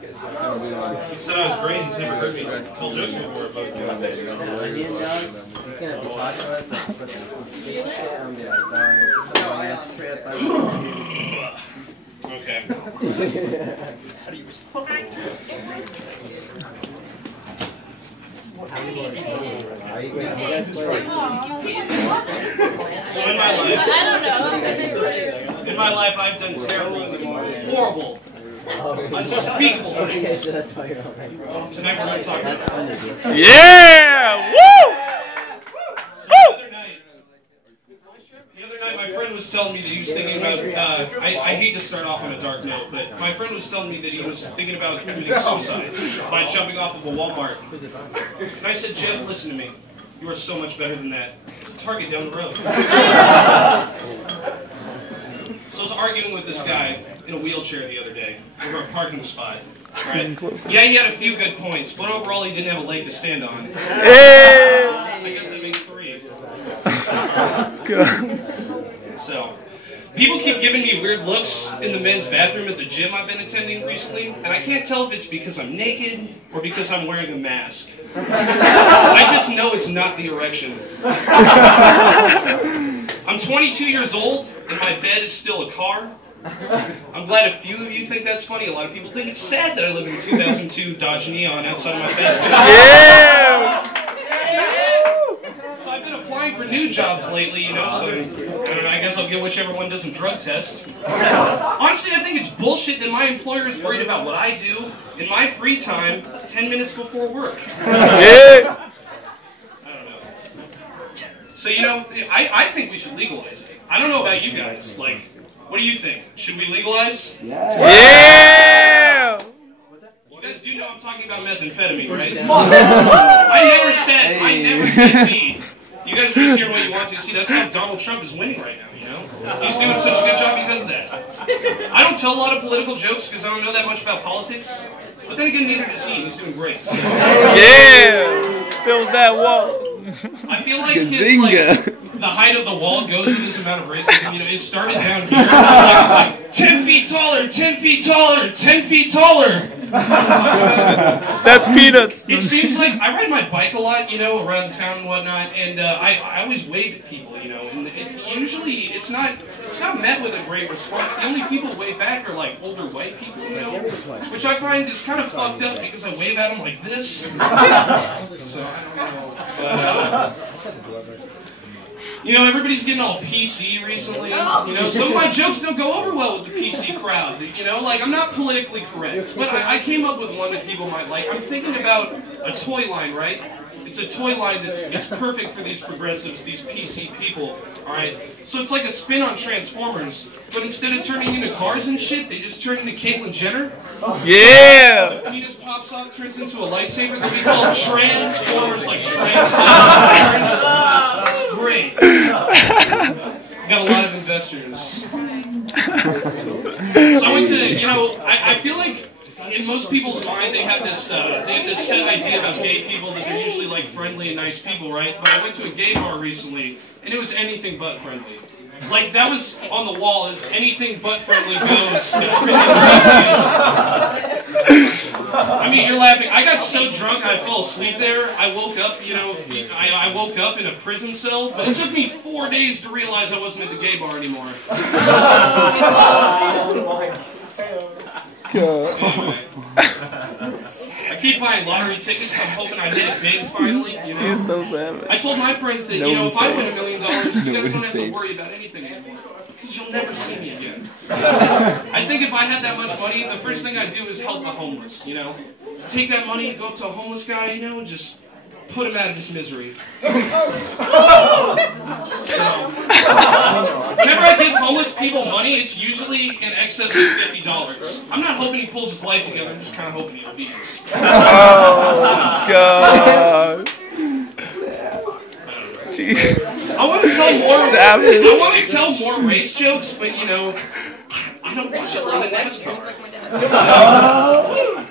He said I was great. He's never heard me tell jokes before about He's gonna be talking to us. Okay. How do you respond? Are you going to guys play? So in my life, I don't know. in my life, I've done terrible, horrible, unspeakable Okay, things. so that's why you're alright. Tonight we're going to talk about. Yeah! Woo! The other night, my friend was telling me that he was thinking about. I hate to start off on a dark note, but my friend was telling me that he was thinking about committing suicide by jumping off of a Walmart. And I said, Jeff, listen to me. You are so much better than that. Target down the road. So I was arguing with this guy in a wheelchair the other day over a parking spot. Right? Yeah, he had a few good points, but overall he didn't have a leg to stand on. I guess that makes 3. So, people keep giving me weird looks in the men's bathroom at the gym I've been attending recently, and I can't tell if it's because I'm naked or because I'm wearing a mask. I just know it's not the erection. I'm 22 years old, and my bed is still a car. I'm glad a few of you think that's funny. A lot of people think it's sad that I live in a 2002 Dodge Neon outside of my basement. Yeah! So I've been applying for new jobs lately, you know, so I don't know, I guess I'll get whichever one doesn't drug test. Honestly, I think it's bullshit that my employer is worried about what I do in my free time 10 minutes before work. Yeah! I don't know. So, you know, I think we should legalize it. I don't know about you guys. Like, what do you think? Should we legalize? Yeah! You guys do know I'm talking about methamphetamine, right? I never said weed. You guys just hear what you want to see. That's how Donald Trump is winning right now, you know? He's doing such a good job because of that. I don't tell a lot of political jokes because I don't know that much about politics. But then again, neither does he. He's doing great. So. Yeah! Build that wall. I feel like his, the height of the wall goes with this amount of racism. You know, it started down here. It's like 10 feet taller, 10 feet taller, 10 feet taller. That's peanuts. It seems like I ride my bike a lot, you know, around town and whatnot, and I always wave at people, you know, and usually it's not met with a great response. The only people wave back are like older white people, you know, which I find is kind of fucked up because I wave at them like this. So I don't know. But, you know, everybody's getting all PC recently. You know, some of my jokes don't go over well with the PC crowd. You know, like, I'm not politically correct. But I came up with one that people might like. I'm thinking about a toy line, right? It's a toy line it's perfect for these progressives, these PC people, alright? So it's like a spin on Transformers, but instead of turning into cars and shit, they just turn into Caitlyn Jenner. Yeah! The penis pops off, turns into a lightsaber. They'll be called Transformers, like Transformers. It's great. Got a lot of investors. So I went to, you know, I feel like in most people's mind they have this set idea about gay people that they're usually like friendly and nice people, right? But I went to a gay bar recently and it was anything but friendly. Like, that was on the wall, is anything but friendly goes. It's really crazy. I mean, you're laughing. I got so drunk I fell asleep there. I woke up, you know, I woke up in a prison cell, but it took me 4 days to realize I wasn't at the gay bar anymore. Anyway. I keep buying lottery tickets. I'm hoping I hit big finally. You know? He's so savage. I told my friends that, you know, if I win $1 million, you guys don't have to worry about anything anymore. Because you'll never see me again. I think if I had that much money, the first thing I'd do is help the homeless, you know? Take that money, go up to a homeless guy, you know, and just put him out of his misery. So, whenever I give homeless people money, it's usually in excess of $50. I'm not hoping he pulls his life together, I'm just kind of hoping he obedience. Oh, God. Jesus. I want to tell more. Savage. I want to tell more race jokes, but you know, I don't watch a lot of NASCAR.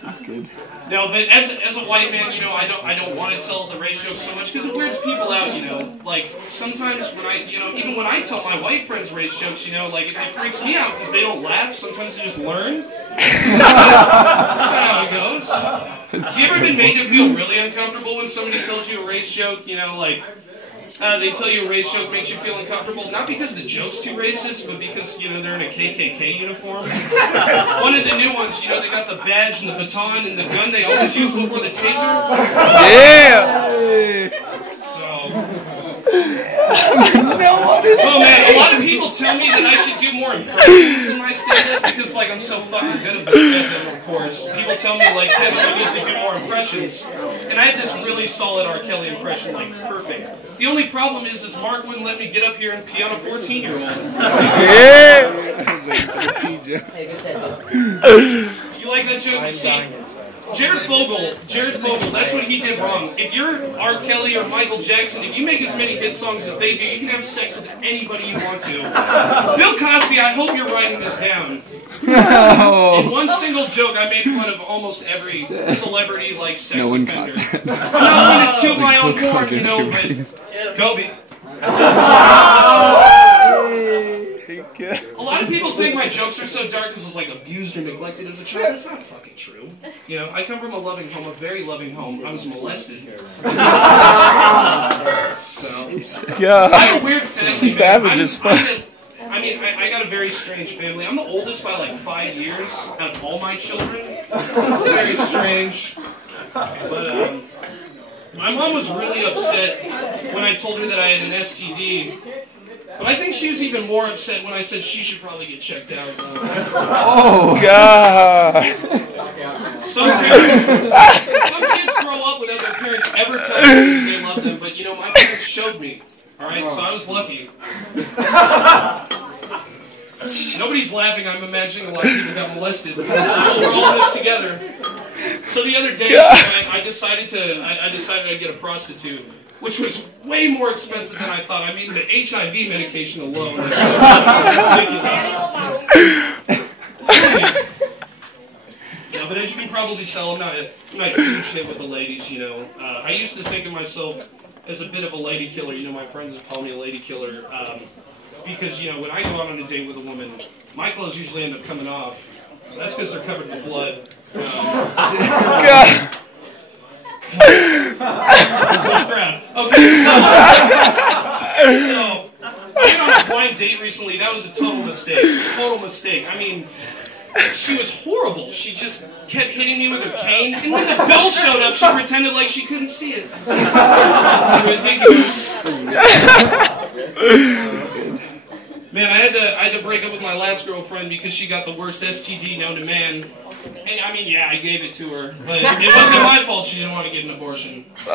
That's good. No, but as a white man, you know, I don't want to tell the race jokes so much because it weirds people out, you know. Like, sometimes when even when I tell my white friends race jokes, you know, like, it freaks me out because they don't laugh. Sometimes they just learn. how it goes. Have you ever been made to feel really uncomfortable when somebody tells you a race joke? You know, like, they tell you a race joke makes you feel uncomfortable, not because the joke's too racist, but because, you know, they're in a KKK uniform. One of the new ones, you know, they got the badge and the baton and the gun they always use before the taser. Yeah! Oh man, a lot of people tell me that I should do more impressions in my stand-up because, like, I'm so fucking good at them, of course. People tell me, like, Kevin, I need to do more impressions. And I have this really solid R. Kelley impression, like, perfect. The only problem is Mark wouldn't let me get up here and pee on a 14-year-old. Yeah! Hey, good set, You like that joke? You see, Jared Fogle, that's what he did wrong. If you're R. Kelley or Michael Jackson, if you make as many hit songs as they do, you can have sex with anybody you want to. Bill Cosby, I hope you're writing this down. In one single joke, I made fun of almost every celebrity, like, sex offender. I'm not going to toot my own horn, you know, but Kobe. A lot of people think my jokes are so dark because I was like abused or neglected as a child. That's not fucking true. You know, I come from a loving home, a very loving home. I was molested. So, I have a weird family. Savage as fuck. I mean, I got a very strange family. I'm the oldest by like 5 years out of all my children. It's very strange. But my mom was really upset when I told her that I had an STD. But I think she was even more upset when I said she should probably get checked out. Oh, God. Some kids grow up without their parents ever telling them they love them, but, you know, my parents showed me. Alright, so I was lucky. Nobody's laughing. I'm imagining a lot of people got molested. We're all in this together. So the other day, I decided I'd get a prostitute, which was way more expensive than I thought. I mean, the HIV medication alone is ridiculous. Yeah, but as you can probably tell, I'm not doing shit with the ladies, you know. I used to think of myself as a bit of a lady killer. You know, my friends would call me a lady killer. Because, you know, when I go out on a date with a woman, my clothes usually end up coming off. That's because they're covered with blood. God. Okay, so I went on a blind date recently. That was a total mistake. Total mistake. I mean, she was horrible. She just kept hitting me with her cane. And when the bill showed up, she pretended like she couldn't see it. Man, I had to break up with my last girlfriend because she got the worst STD known to man. And I mean, yeah, I gave it to her, but it wasn't my fault she didn't want to get an abortion. Oh,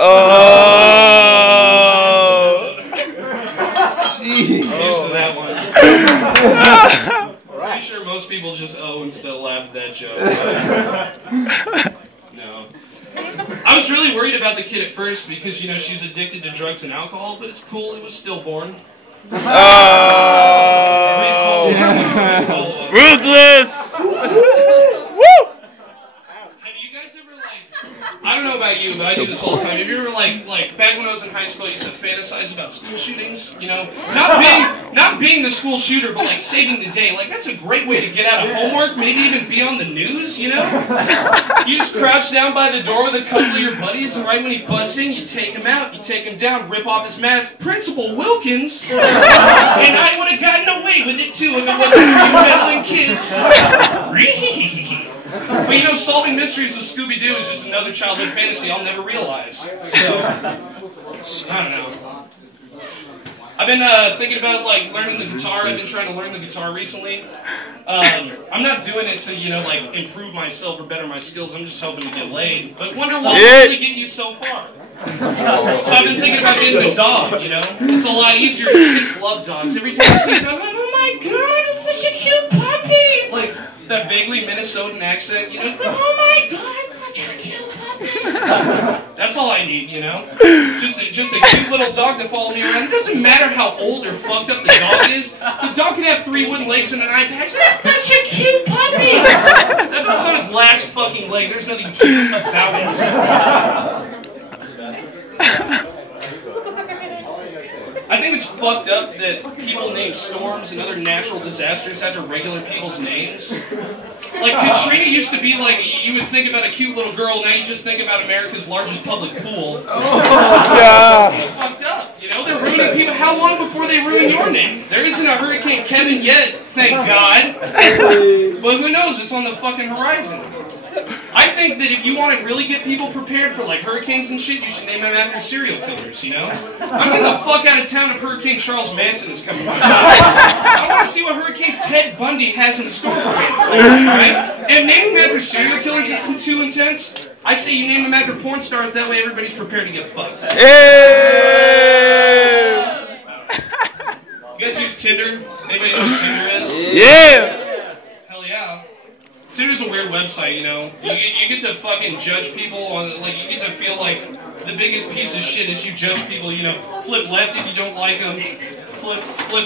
jeez. Oh, that one. Pretty sure most people just and still laugh at that joke. No. I was really worried about the kid at first because, you know, she's addicted to drugs and alcohol, but it's cool. It was stillborn. Ruthless! Woo! Have you guys ever, like, I don't know about you, but I do this all the time. Have you ever, like back when I was in high school, I used to fantasize about school shootings, you know? Not being the school shooter, but, like, saving the day. Like, that's a great way to get out of homework, maybe even be on the news, you know? You just crouch down by the door with a couple of your buddies, and right when he busts in, you take him out, you take him down, rip off his mask. Principal Wilkins! And I would have gotten away with it, too, if it wasn't for you meddling kids. But, you know, solving mysteries with Scooby-Doo is just another childhood fantasy I'll never realize. So, I don't know. I've been thinking about, like, learning the guitar. I've been trying to learn the guitar recently. I'm not doing it to, you know, like, improve myself or better my skills. I'm just hoping to get laid. But wonder what will really get you so far. So I've been thinking about getting a dog, you know? It's a lot easier. Chicks love dogs. Every time I see a dog, I'm like, oh my god, it's such a cute puppy! Like, that vaguely Minnesotan accent, you know? It's like, oh my god, such a cute puppy! That's all I need, you know? Just a cute little dog to follow me around. It doesn't matter how old or fucked up the dog is. The dog can have 3 wooden legs and an eye patch. That's such a cute puppy! That dog's on his last fucking leg. There's nothing cute about it. I think it's fucked up that people name storms and other natural disasters after regular people's names. Like, Katrina used to be like, you you would think about a cute little girl, now you just think about America's largest public pool. God. Fucked up. You know, they're ruining people. How long before they ruin your name? There isn't a Hurricane Kevin yet, thank God. But who knows? It's on the fucking horizon. I think that if you want to really get people prepared for like hurricanes and shit, you should name them after serial killers, you know? I'm getting the fuck out of town if Hurricane Charles Manson is coming by. I want to see what Hurricane Ted Bundy has in store for me. Right? And naming them after serial killers isn't too intense. I say you name them after porn stars, that way everybody's prepared to get fucked. Yeah. You guys use Tinder? Anybody know what Tinder is? Yeah. Hell yeah. Tinder's a weird website, you know. You get to fucking judge people on, like, you get to feel like the biggest piece of shit is you judge people, you know. Flip left if you don't like them. Flip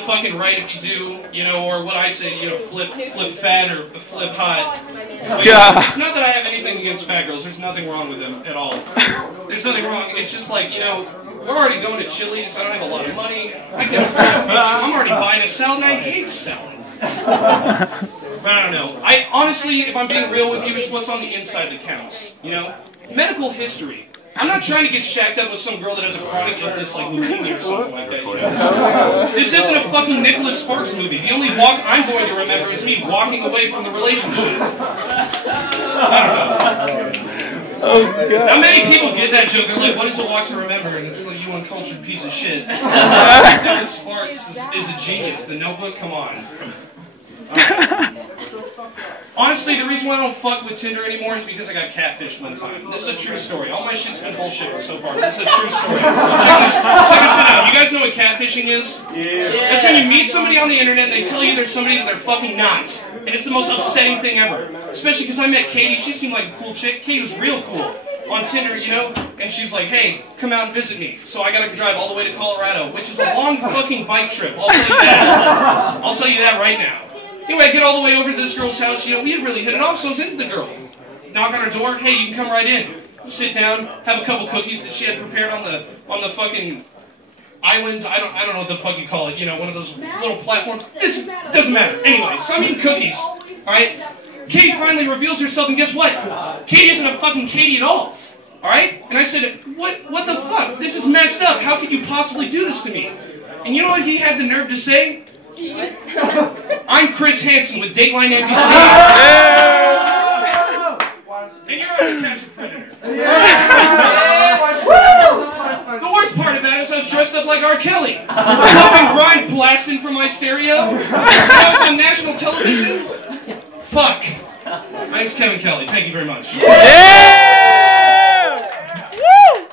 fucking right if you do, you know, or what I say, you know, flip fat or flip hot. God. It's not that I have anything against fat girls. There's nothing wrong with them at all. There's nothing wrong. It's just like, you know, we're already going to Chili's. I don't have a lot of money. I'm already buying a salad, and I hate salad. But I don't know. I honestly, if I'm being real with you, it's what's on the inside that counts. You know, medical history. I'm not trying to get shacked up with some girl that has a chronic illness like leukemia or something like that, you know? This isn't a fucking Nicholas Sparks movie. The only walk I'm going to remember is me walking away from the relationship. I don't know. Oh, God. Not many people get that joke. They're like, what is a walk to remember? And it's like, you uncultured piece of shit. Nicholas Sparks is a genius. The Notebook, come on. Honestly, the reason why I don't fuck with Tinder anymore is because I got catfished one time. This is a true story. All my shit's been bullshit so far. This is a true story. So check this shit out. You guys know what catfishing is? Yeah. It's when you meet somebody on the internet and they tell you they're somebody that they're fucking not. And it's the most upsetting thing ever. Especially because I met Katie. She seemed like a cool chick. Katie was real cool on Tinder, you know? And she's like, hey, come out and visit me. So I gotta drive all the way to Colorado, which is a long fucking bike trip. I'll tell you that. I'll tell you that right now. Anyway, I get all the way over to this girl's house. You know, we had really hit it off, so I was into the girl. Knock on her door. Hey, you can come right in. Sit down. Have a couple cookies that she had prepared on the fucking island. I don't know what the fuck you call it. You know, one of those little platforms. This doesn't matter. Anyway, so I'm eating cookies. All right. Katie finally reveals herself, and guess what? Katie isn't a fucking Katie at all. All right. And I said, what the fuck? This is messed up. How could you possibly do this to me? And you know what he had the nerve to say? I'm Chris Hansen with Dateline NBC. And you're on Catch a Predator. The worst part about it is I was dressed up like R. Kelley. Loving grind blasting from my stereo. I was on national television. Fuck. My name's Kevin Kelley. Thank you very much. Yeah! Woo!